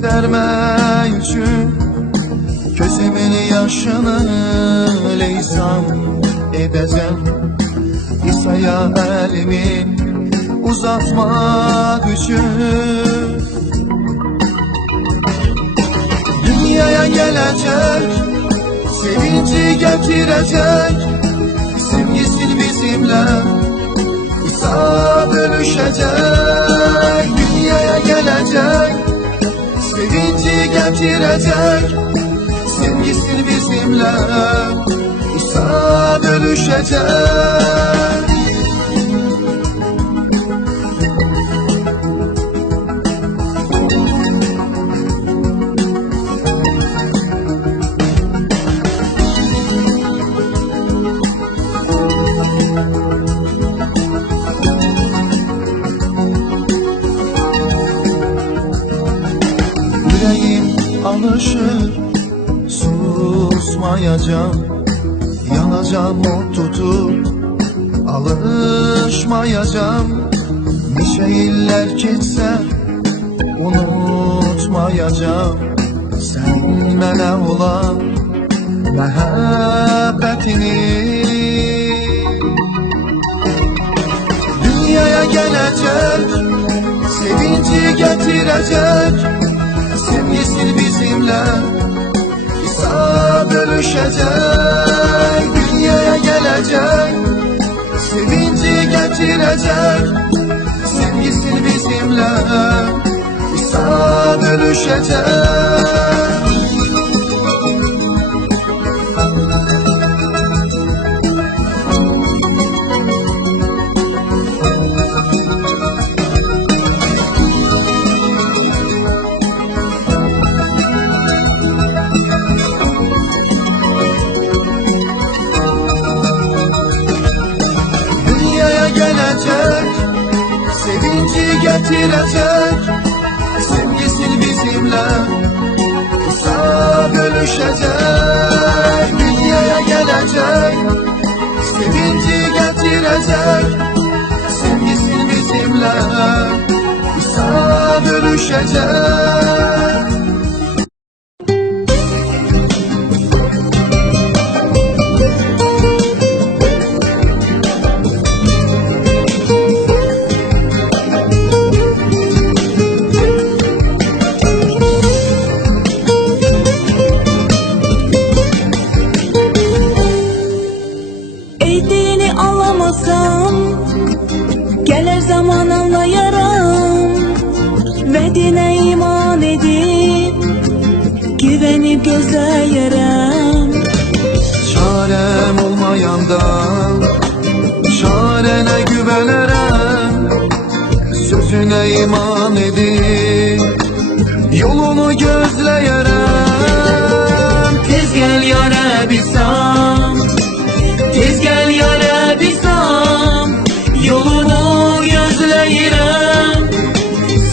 göstermek üçün gözümün yaşını leysan edeceğim. İsa'ya elimi uzatmak için dünyaya gelecek, sevinci getirecek, sevgisin bizimle İsa bölüşecek. Dünyaya gelecek, sevinci getirecek, sevgisin bizimle İsa bölüşecek. Yüreğim alışır, susmayacağım, yanacağım o tutup alışmayacağım. Nice iller geçse unutmayacağım senin mənə olan məhəbbətini. Dünyaya gelecek, sevinci getirecek, sevgisin bizimle İsa bölüşecek. Dünyaya gelecek, sevinci getirecek, sevgisin bizimle İsa bölüşecek. Sevinci getirecek, sevgisin bizimle İsa bölüşecek. Dünyaya gelecek, sevinci getirecek, sevgisin bizimle İsa bölüşecek. Gelir zaman anlayarım ve dine iman edip güvenip gözleyerim. Çarem olmayanda çarene güvenerem, sözüne iman edip yolunu gözleyerem. Tez gel ya Rabbi sam, tez gel ya Rabbi sam, yolunu gözleyirem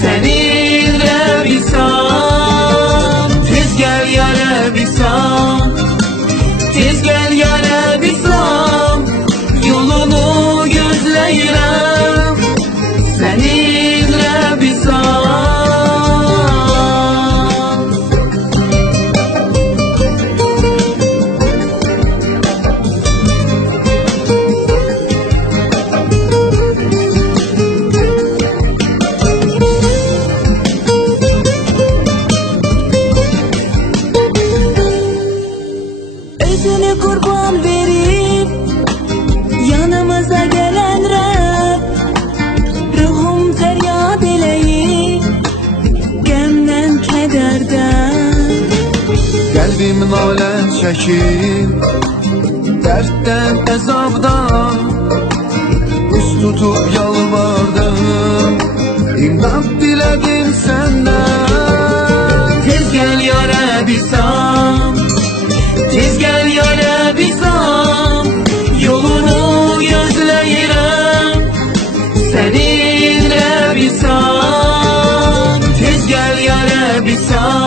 senin Rabbi sam. Tez gel ya Rabbi sam, tez gel ya Rabbi sam, yolunu gözleyirem senin Rabbi sam. Özünü kurban verip yanımıza gelen Rab, ruhum feryat eleyip gemden kederden. Kalbim nalə çəkir dərddən, əzabdan, üst tutup yalvardım, imdad dilədim səndən. Tez gel ya Rabbi sam, tez gel ya Rabbi sam, yolunu gözleyirem senin Rabbi sam. Tez gel ya Rabbi sam,